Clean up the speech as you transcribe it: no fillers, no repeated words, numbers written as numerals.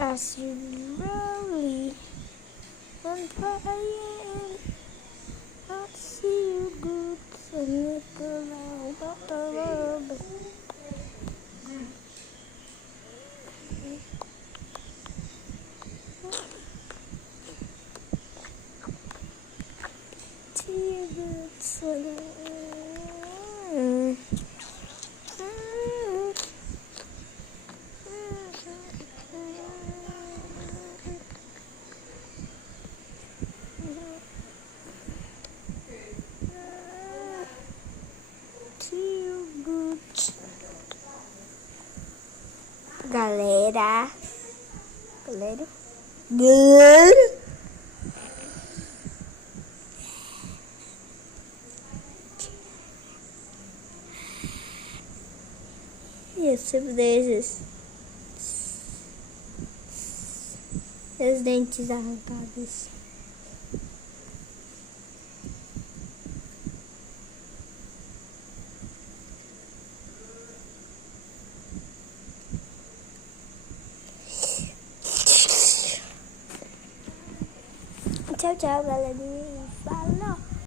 As you slowly unfurling, I see you good and look around about the world. See you good and Galera. Galera. Isso desses. Os dentes arrancados. Tchau, tchau, galerinha. Falou!